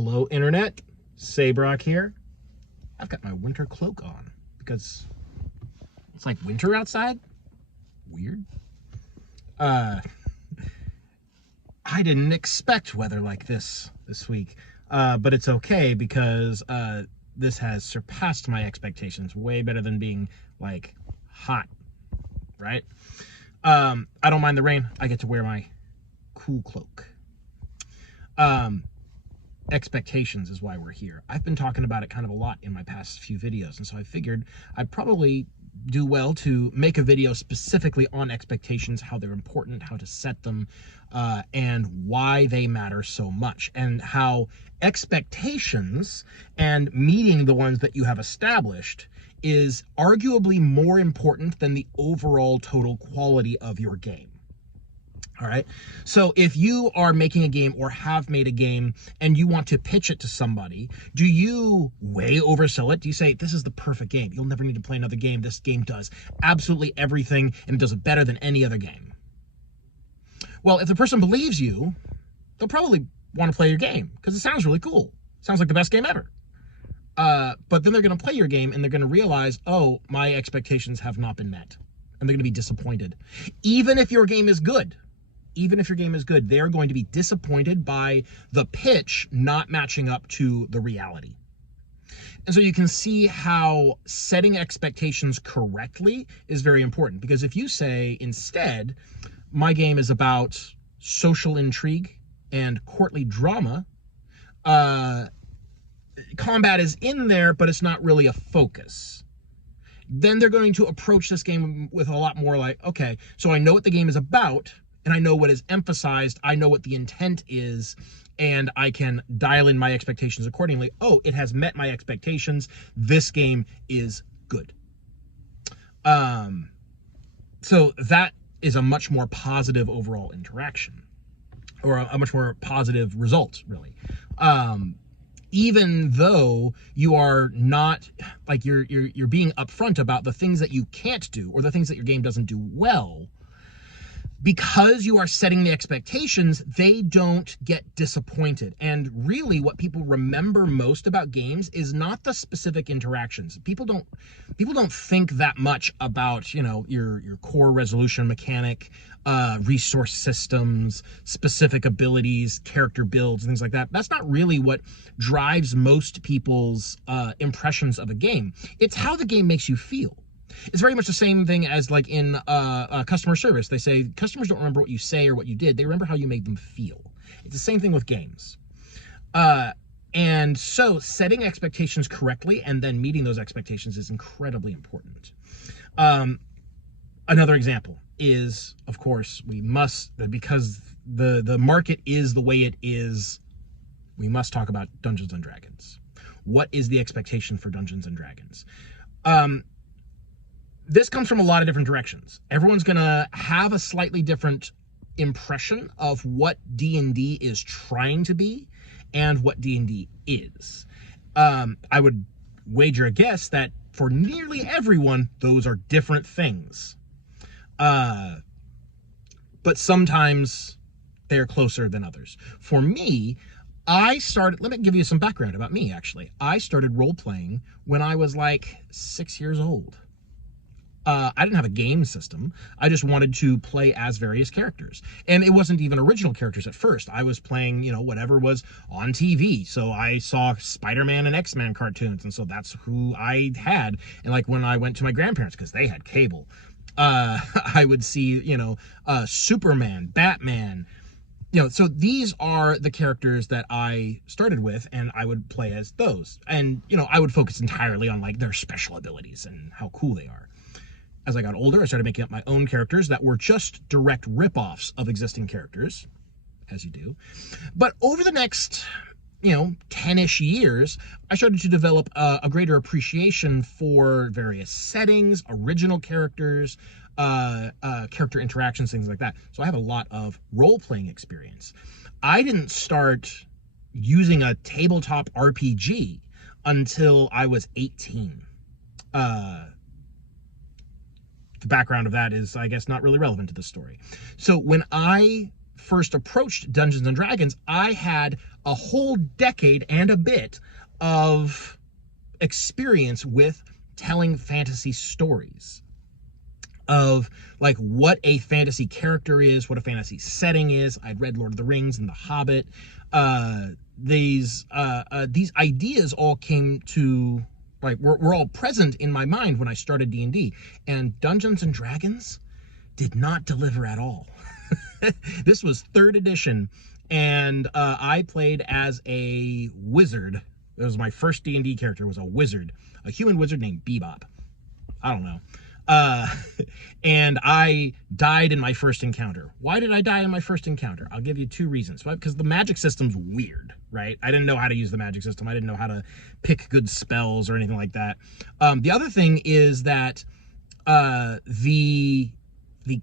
Hello, Internet. Sabrock here. I've got my winter cloak on because it's like winter outside. Weird. I didn't expect weather like this week, but it's okay because this has surpassed my expectations. Way better than being like hot, right? I don't mind the rain. I get to wear my cool cloak. Expectations is why we're here. I've been talking about it kind of a lot in my past few videos, and so I figured I'd probably do well to make a video specifically on expectations, how they're important, how to set them, and why they matter so much, and how expectations and meeting the ones that you have established is arguably more important than the overall total quality of your game. All right. So if you are making a game or have made a game and you want to pitch it to somebody, do you way oversell it? Do you say, this is the perfect game, you'll never need to play another game, this game does absolutely everything and it does it better than any other game? Well, if the person believes you, they'll probably want to play your game because it sounds really cool. Sounds like the best game ever. But then they're going to play your game and they're going to realize, oh, my expectations have not been met. And they're going to be disappointed. Even if your game is good. Even if your game is good, they're going to be disappointed by the pitch not matching up to the reality. And so you can see how setting expectations correctly is very important. Because if you say, instead, my game is about social intrigue and courtly drama, combat is in there, but it's not really a focus. Then they're going to approach this game with a lot more like, okay, so I know what the game is about, and I know what is emphasized, I know what the intent is, and I can dial in my expectations accordingly. Oh, it has met my expectations. This game is good. So that is a much more positive overall interaction, or a much more positive result, really. Even though you are not, like, you're being upfront about the things that you can't do or the things that your game doesn't do well. Because you are setting the expectations, they don't get disappointed. And really what people remember most about games is not the specific interactions. People don't think that much about, you know, your core resolution mechanic, resource systems, specific abilities, character builds, and things like that. That's not really what drives most people's impressions of a game. It's how the game makes you feel. It's very much the same thing as like in customer service. They say customers don't remember what you say or what you did. They remember how you made them feel. It's the same thing with games. And so setting expectations correctly and then meeting those expectations is incredibly important. Another example is, of course, we must, because the market is the way it is, we must talk about Dungeons and Dragons. What is the expectation for Dungeons and Dragons? This comes from a lot of different directions. Everyone's gonna have a slightly different impression of what D&D is trying to be and what D&D is. I would wager a guess that for nearly everyone, those are different things. But sometimes they're closer than others. For me, let me give you some background about me, actually. I started role-playing when I was like 6 years old. I didn't have a game system. I just wanted to play as various characters. And it wasn't even original characters at first. I was playing, you know, whatever was on TV. So I saw Spider-Man and X-Men cartoons, and so that's who I had. And like when I went to my grandparents, because they had cable, I would see, you know, Superman, Batman, you know, so these are the characters that I started with, and I would play as those. And, you know, I would focus entirely on like their special abilities and how cool they are. As I got older, I started making up my own characters that were just direct rip-offs of existing characters, as you do. But over the next, you know, 10-ish years, I started to develop a greater appreciation for various settings, original characters, character interactions, things like that. So I have a lot of role-playing experience. I didn't start using a tabletop RPG until I was 18. The background of that is, I guess, not really relevant to this story. So when I first approached Dungeons and Dragons, I had a whole decade and a bit of experience with telling fantasy stories, of like what a fantasy character is, what a fantasy setting is. I'd read Lord of the Rings and The Hobbit. These ideas all came to, like, were all present in my mind when I started D&D, and Dungeons and Dragons did not deliver at all. This was 3rd edition, and I played as a wizard. It was my first D&D character, was a wizard, a human wizard named Bebop. I don't know. And I died in my first encounter. Why did I die in my first encounter? I'll give you 2 reasons. Because the magic system's weird, right? I didn't know how to use the magic system. I didn't know how to pick good spells or anything like that. The other thing is that the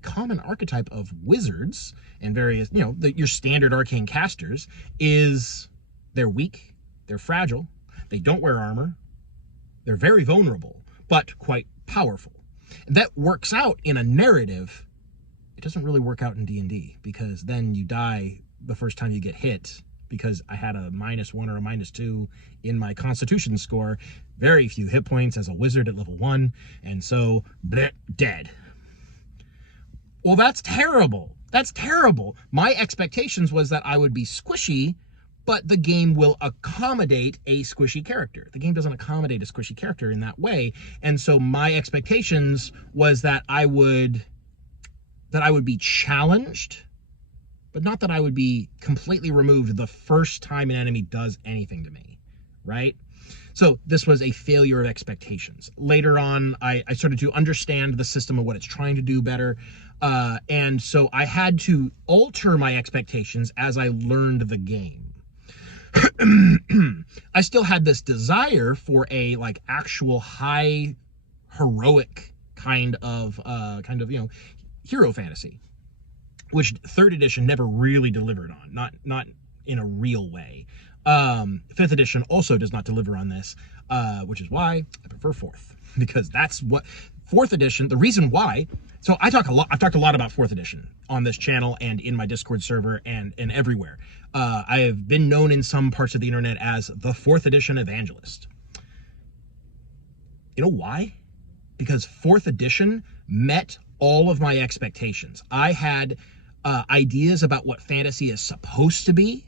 common archetype of wizards and various, your standard arcane casters is they're weak, they're fragile, they don't wear armor, they're very vulnerable, but quite powerful. That works out in a narrative. It doesn't really work out in D&D, because then you die the first time you get hit, because I had a -1 or a -2 in my constitution score, very few hit points as a wizard at level 1, and so bleh, dead. Well, that's terrible. That's terrible. My expectations was that I would be squishy, but the game will accommodate a squishy character. The game doesn't accommodate a squishy character in that way. And so my expectations was that I would be challenged, but not that I would be completely removed the first time an enemy does anything to me, right? So this was a failure of expectations. Later on, I started to understand the system of what it's trying to do better. And so I had to alter my expectations as I learned the game. I still had this desire for a actual high heroic kind of hero fantasy, which 3rd edition never really delivered on, not in a real way. 5th edition also does not deliver on this, which is why I prefer 4th, because that's what 4th edition, the reason why. So I've talked a lot about 4th edition on this channel and in my Discord server and everywhere. I have been known in some parts of the internet as the 4th edition evangelist. You know why? Because 4th edition met all of my expectations. I had ideas about what fantasy is supposed to be,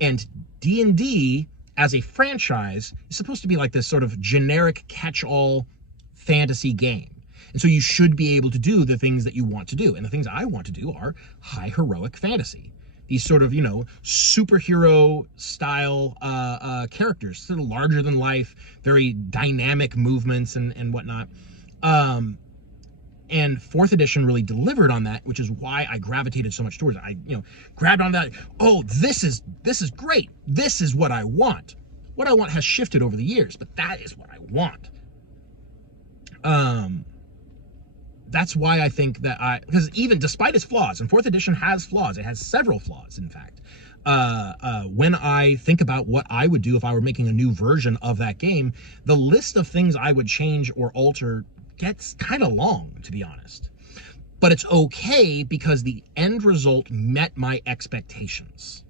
and D&D as a franchise is supposed to be like this sort of generic catch-all fantasy game. And so you should be able to do the things that you want to do. And the things I want to do are high heroic fantasy. These sort of, superhero style characters, sort of larger than life, very dynamic movements and whatnot. And 4th edition really delivered on that, which is why I gravitated so much towards it. I, grabbed on that. Oh, this is great. This is what I want. What I want has shifted over the years, but that is what I want. That's why I think that because even despite its flaws, and 4th edition has flaws, it has several flaws, in fact. When I think about what I would do if I were making a new version of that game, the list of things I would change or alter gets kind of long, to be honest. But it's okay, because the end result met my expectations.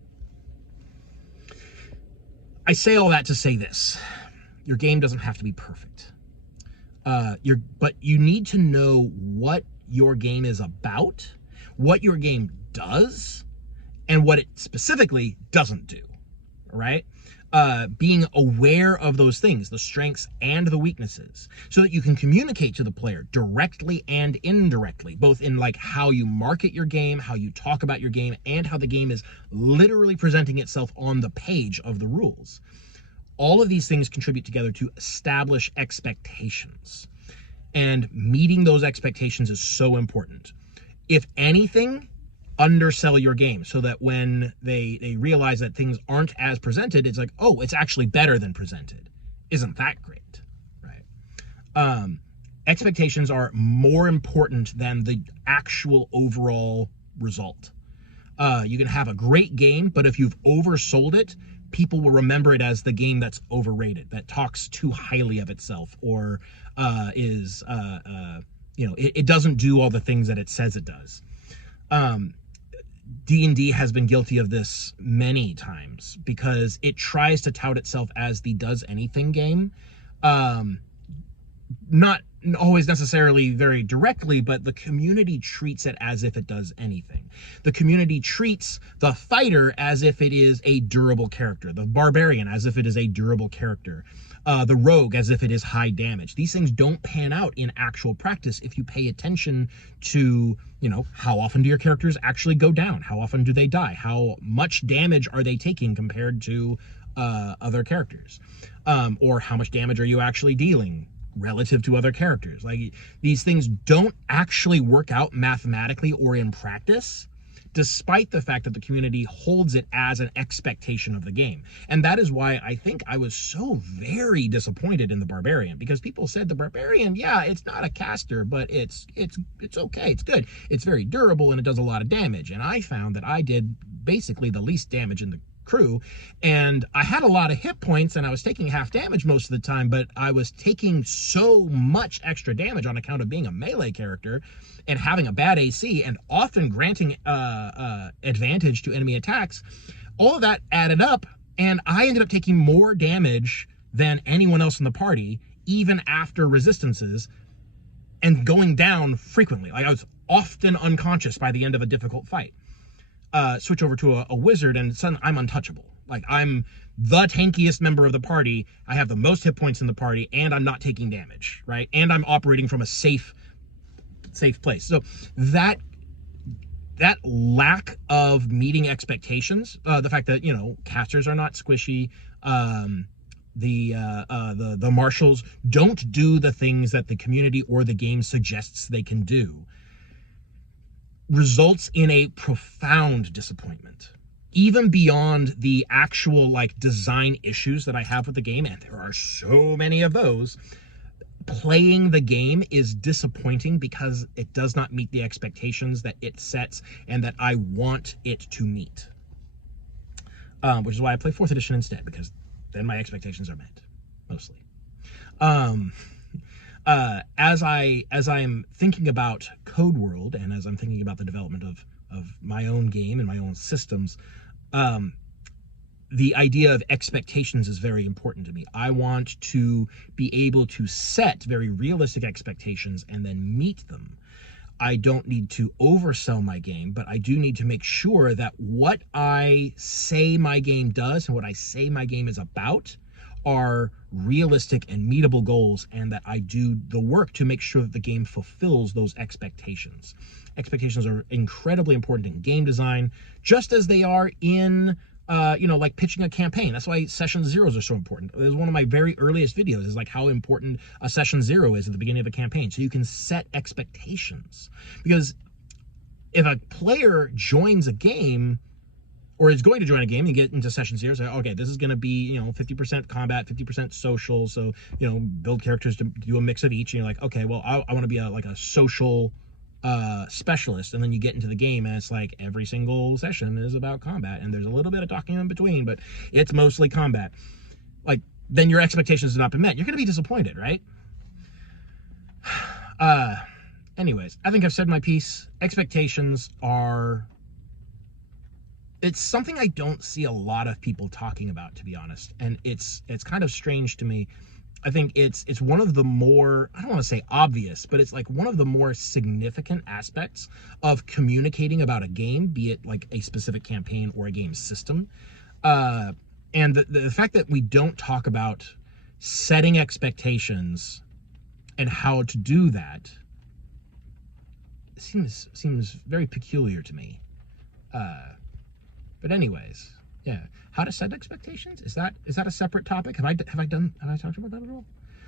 I say all that to say this: your game doesn't have to be perfect. But you need to know what your game is about, what your game does, and what it specifically doesn't do, right? Being aware of those things, the strengths and the weaknesses, so that you can communicate to the player directly and indirectly, both in how you market your game, how you talk about your game, and how the game is literally presenting itself on the page of the rules. All of these things contribute together to establish expectations. And meeting those expectations is so important. If anything, undersell your game, so that when they realize that things aren't as presented, it's like, oh, it's actually better than presented. Isn't that great, right? Expectations are more important than the actual overall result. You can have a great game, but if you've oversold it, people will remember it as the game that's overrated, that talks too highly of itself, or it doesn't do all the things that it says it does. D&D has been guilty of this many times because it tries to tout itself as the does anything game. Not always necessarily very directly, but the community treats it as if it does anything. The community treats the fighter as if it is a durable character, the barbarian as if it is a durable character, the rogue as if it is high damage. These things don't pan out in actual practice if you pay attention to, how often do your characters actually go down? How often do they die? How much damage are they taking compared to other characters? Or how much damage are you actually dealing relative to other characters? Like, these things don't actually work out mathematically or in practice, despite the fact that the community holds it as an expectation of the game. And that is why I think I was so very disappointed in the Barbarian, because people said the Barbarian, yeah, it's not a caster, but it's okay, it's good, it's very durable, and it does a lot of damage. And I found that I did basically the least damage in the crew, and I had a lot of hit points, and I was taking half damage most of the time, but I was taking so much extra damage on account of being a melee character and having a bad AC and often granting advantage to enemy attacks. All of that added up, and I ended up taking more damage than anyone else in the party, even after resistances, and going down frequently. Like, I was often unconscious by the end of a difficult fight. Switch over to a wizard, and suddenly I'm untouchable. Like, I'm the tankiest member of the party, I have the most hit points in the party, and I'm not taking damage, right? And I'm operating from a safe place. So that lack of meeting expectations, the fact that, casters are not squishy, the marshals don't do the things that the community or the game suggests they can do, results in a profound disappointment, even beyond the actual design issues that I have with the game, and there are so many of those. Playing the game is disappointing because it does not meet the expectations that it sets and that I want it to meet, which is why I play 4th edition instead, because then my expectations are met, mostly. As I'm thinking about Code World, and as I'm thinking about the development of my own game and my own systems, the idea of expectations is very important to me. I want to be able to set very realistic expectations and then meet them. I don't need to oversell my game, but I do need to make sure that what I say my game does and what I say my game is about are realistic and meetable goals, and that I do the work to make sure that the game fulfills those expectations. Expectations are incredibly important in game design, just as they are in like pitching a campaign. That's why session zeros are so important. It was one of my very earliest videos, is how important a session 0 is at the beginning of a campaign, so you can set expectations. Because if a player joins a game, or is going to join a game and get into session 0, say, okay, this is going to be 50% combat, 50% social, so build characters to do a mix of each, and you're like, okay, well, I want to be a social specialist, and then you get into the game and it's like every single session is about combat, and there's a little bit of talking in between, but it's mostly combat. Then your expectations have not been met. You're going to be disappointed, right? Anyways, I think I've said my piece. Expectations are... it's something I don't see a lot of people talking about, to be honest, and it's kind of strange to me. I think it's one of the more, I don't want to say obvious, but it's one of the more significant aspects of communicating about a game, be it a specific campaign or a game system. And the fact that we don't talk about setting expectations and how to do that seems very peculiar to me. But anyways, yeah, how to set expectations, is that a separate topic? Have I talked about that at all?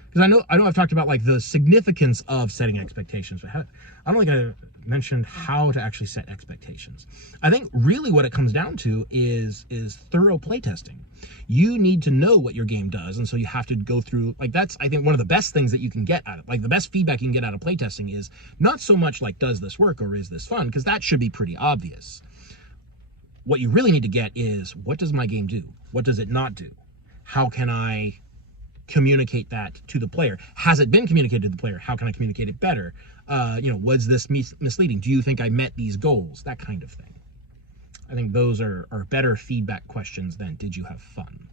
Because I know I've talked about the significance of setting expectations, but I don't think I mentioned how to actually set expectations. I think really what it comes down to is thorough playtesting. You need to know what your game does, and so you have to go through, that's, I think, one of the best things that you can get out of, the best feedback you can get out of playtesting is not so much does this work or is this fun, because that should be pretty obvious. What you really need to get is, what does my game do? What does it not do? How can I communicate that to the player? Has it been communicated to the player? How can I communicate it better? Was this misleading? Do you think I met these goals? That kind of thing. I think those are better feedback questions than did you have fun?